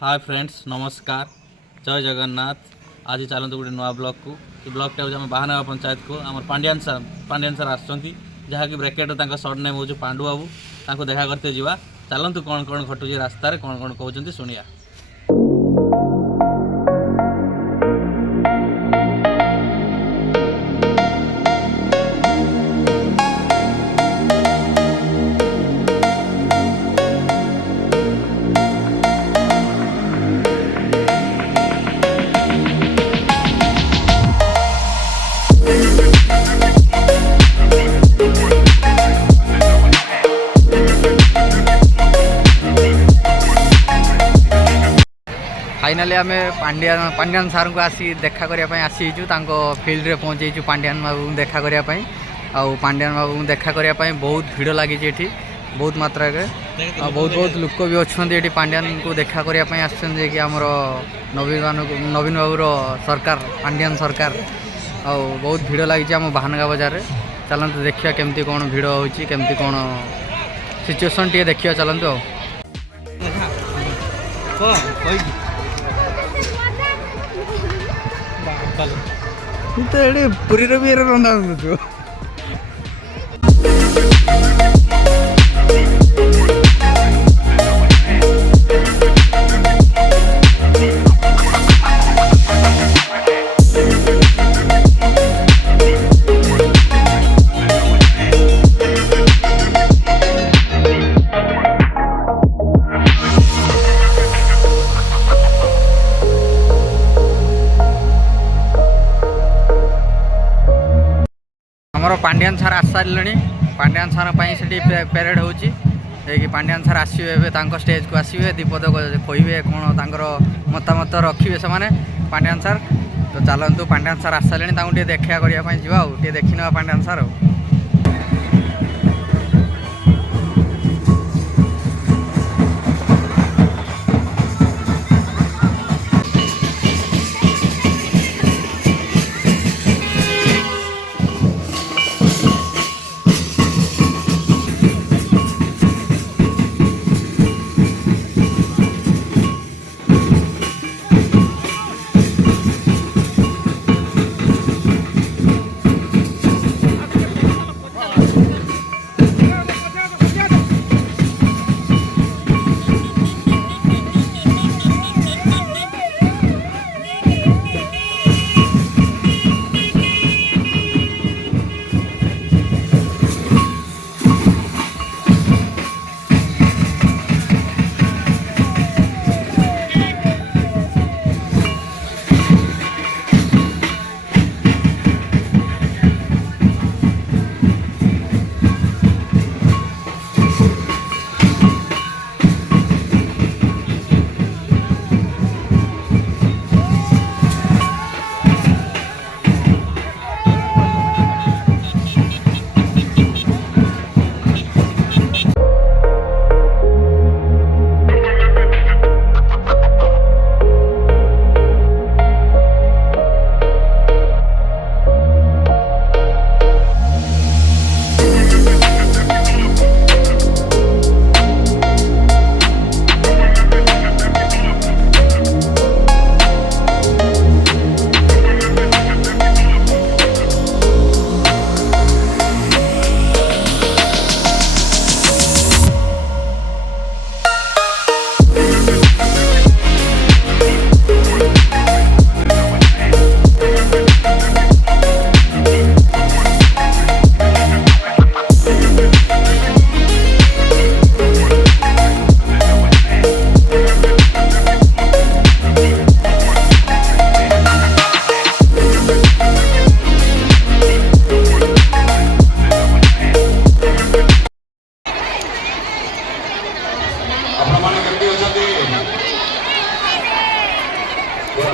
Hi friends नमस्कार जय जगन्नाथ। आज चलते गोटे नुआ ब्लॉक को ब्लॉक टा हूँ बाहानगा पंचायत को आम पांड्यान सर आसुँच जहाँकि ब्रेकेट सर्ट नेम हूँ पांडु बाबू देखा करते जावा। चलतु कौन कौन घटुची रास्तार कौन कौन कहते शुणिया। फाइनाली आम पांड्यान सार को आसी देखा करने आसीचु फिल्ड रे पहुँचीचु पांड्यान बाबू देखा करने पांड्यान बाबू देखा करने बहुत भीड़ लगी ये बहुत मात्रा बहुत बहुत लोक भी अच्छा ये पांड्यान को देखा करने आसछन आमर नवीन बाबूर सरकार पांड्यान सरकार बहुत भीड़ लगी आम बाहानगा बजार में। चलते देखिए केमती कौन भीड़ होमती कौन सिचुएसन टे देखिए चलते पुरी भी रंधा आमर पांड्यान सार आस सारे पांड्यान सार पेरेड हो पांड्यान सार आसवे स्टेज को आसवे दीपद कहे कौन मतामत रखिए से पांड्यान सार। तो चलतु पांड्यान सार आस सारे देखा करने जावा देखी ना पांड्यान सार।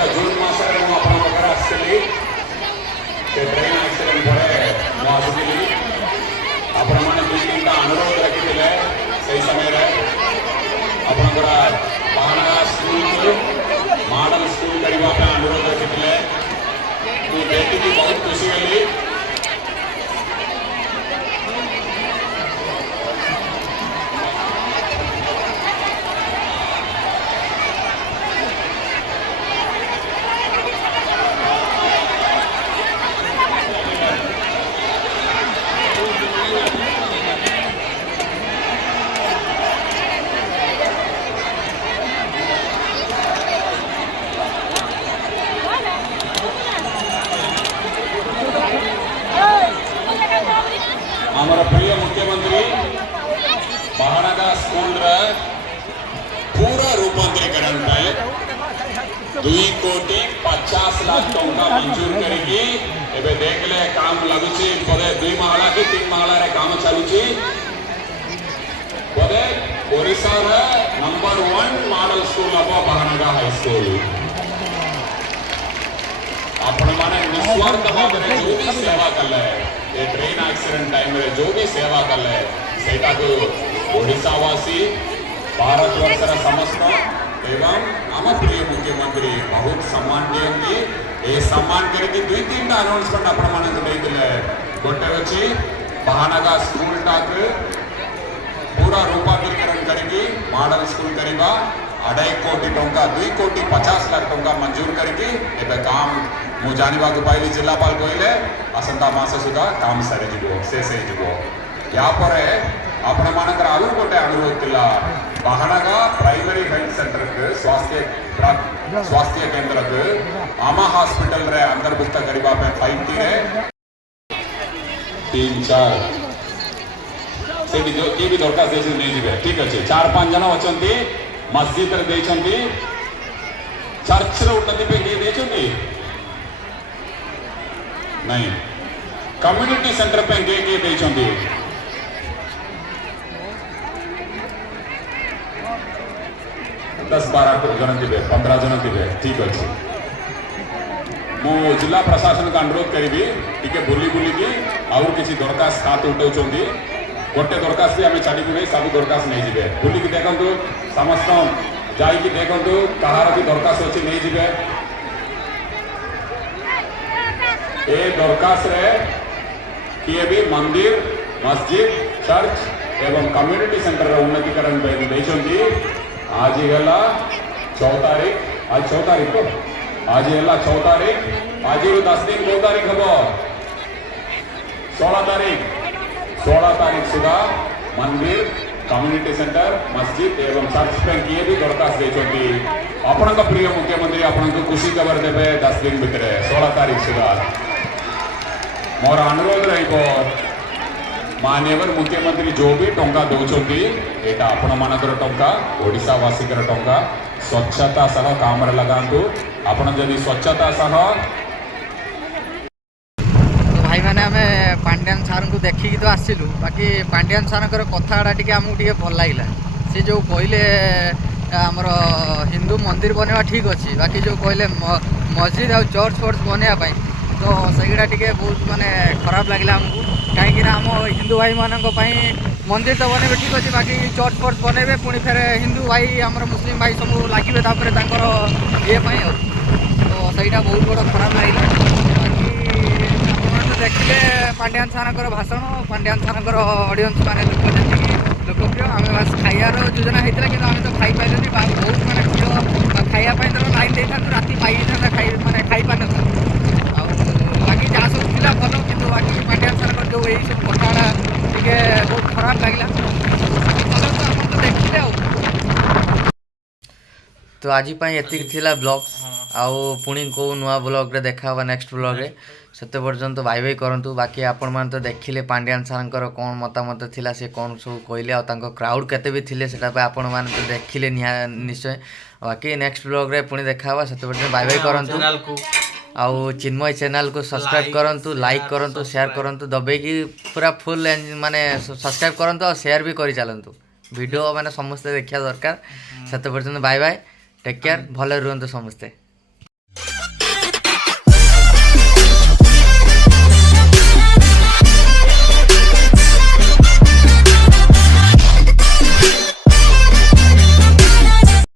जून मसरे मुझे ट्रेन एक्सीडेंट मुझे आपण मैंने दुई तीन अनुरोध रखी से समय आप बाहानगा स्कूल मॉडल स्कूल करने अनुरोध रखी देखिए बहुत खुशी गली। 2,50,00,000 टंका मंजूर करिकी एबे देखले काम लागुची पदे 2 महला की 3 महला रे काम चालुची पदे ओडिशा रे नंबर 1 मॉडल स्कूल अब बहानगा हाई स्कूल आपण माने निस्वार्थ भाव रे जो भी सेवा कले ए ट्रेन एक्सीडेंट टाइम रे जो भी सेवा कले सेटा को ओडिशा वासी भारत वर्ष रे समस्त एवं आम प्रिय मुख्यमंत्री बहुत सम्मान दियंती ए सम्मान करके 2-3 अनाउंसमेंट आपण माने देइले गोटे अछि बहानगा स्कूल टाक पूरा रूपांतरीकरण करके मॉडल स्कूल करिबा 2.5 कोटी टंका 2,50,00,000 टंका मंजूर करके एबे काम मु जानिबा को पाइली जिल्लापाल कहले आसंता मास सुधा काम सारी जिवो शेष हे जिवो या परे आपण मानकर आलू गोटे अनुरोध थिला बहानगा प्राइमरी हेल्थ सेंटर के स्वास्थ्य केंद्र के आमा हॉस्पिटल रे अंतर्भुक्त करिबा पे 5 रे 3-4 से जो के भी दरकार से नहीं जिवे ठीक अछि 4-5 जन अछंती मस्जिद रे देछंती चर्च रे उन्नति पे ये देछंती नहीं कम्युनिटी सेंटर पे के देछंती 10-12 जन थे 15 जन थे ठीक अच्छे मु जिला प्रशासन का अनुरोध करी टी बुली बुलिकी आउ किसी दरखास्त हाथ उठाऊँ गोटे दरखास्त आम छाड़ी नहीं सब दरखास्त नहीं जाए बुलिकी देखु समस्त जाकि देखु कहार भी दरखास्त अच्छी नहीं जाए ए दरखास्त रे किए भी मंदिर मस्जिद चर्च एवं कम्युनिटी सेंटर उन्नतीकरण देती आज गला 6 तारीख आज 6 तारीख को आज गला 6 तारीख आज 10 दिन 2 तारीख हम 16 तारीख सुधा मंदिर कम्युनिटी सेंटर मस्जिद एवं चर्च पे किए भी दरखास्त देती आपण प्रिय मुख्यमंत्री आपण खुशी खबर देवे 10 दिन भितर 16 तारीख सुधा मोर अनुरोध रही माननीय मुख्यमंत्री जो भी टंका दौरान यहाँ आपण मानकर टंका ओडिशावासिकर टंका स्वच्छता सह काम लगातु आपण जदि स्वच्छता सह भाई मैंने आम पांड्यान सार को देखिकी तो आसिलु बाकी पांड्यान सार कथाटा टी आमको टे भल लगे सी जो कहले आमर हिंदू मंदिर बनवा ठीक अच्छे बाकी जो कहले मस्जिद आ चर्च फर्च बनवाई तो सहीटा टी बहुत माने खराब लगे आमको कहीं आम हिंदू भाई मानक मंदिर तो बने ठीक अच्छे बाकी चर्च फर्च बनइबे पुणी फेर हिंदू भाई आमर मुस्लिम भाई सब लगे ये तो सहीटा बहुत बड़ा खराब लगे बाकी आप देखिले पांड्यान सार भाषण पांड्यान सार ऑडियंस माने लोकप्रिय आम बास खाइबार योजना होता कि आम तो खाई पारे बहुत माने भीड़ खाइबापी तो लाइन दे था राति पाई माने खाई पार बाकी जहाँ सब पिला भल कि बाकी पांड्यान सार जो यही सब कथाड़ा टे बहुत खराब लगे तो देखिले तो आज ये थिला ब्लॉग आउ पुणी को नुआ ब्लॉग रे देखा नेक्स्ट ब्लॉग रे सेते पर्यंत बाय बाय करंतु बाकी आपण मान तो देखिले पांड्यान सारंकर कौन मतामत थिला से कौन सब कहले आ तांको क्राउड केते भी थिले सेटा पे आपण मान तो देखिले निश्चय बाकी नेक्स्ट ब्लॉग रे पुणी देखा सेते पर्यंत बाय बाय करंतु आउ चिन्मय चैनल को सब्सक्राइब करंतु लाइक करंतु शेयर करंतु दबे की पूरा फुल माने सब्सक्राइब करंतु और शेयर भी करि चलंतु वीडियो माने समस्त देखिया दरकार सेते पर्यंत बाय बाय टेक केयर भले रुहंतु समस्ते।